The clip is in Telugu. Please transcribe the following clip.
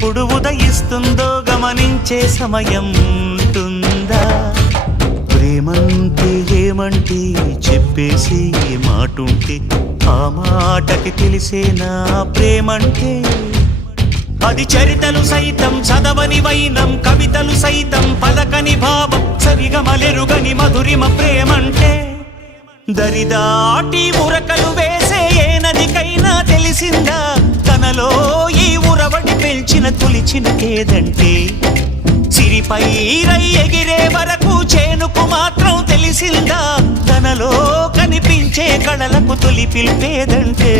ఎప్పుడు ఉదయిస్తుందో గమనించే సమయం ఉంటుందా? ప్రేమంటే ఏమంటే చెప్పేసి మాటుంటే ఆ మాటకి తెలిసేనా ప్రేమంటే? అది చరితలు సైతం చదవని వైనం, కవితలు సైతం పలకని భావం, సరిగమలెరుగని మధురిమ ప్రేమంటే. దరిదాటి ఉరకలు వేసే ఏ నదికైనా తెలిసిందా తనలో ఈ ఉరవడి పెంచిన తొలిచిన కేదంటే? సిరిపై రై ఎగిరే వరకు చేనుకు మాత్రం తెలిసిందా తనలో కనిపించే కళలకు తొలి పిలిపేదంటే?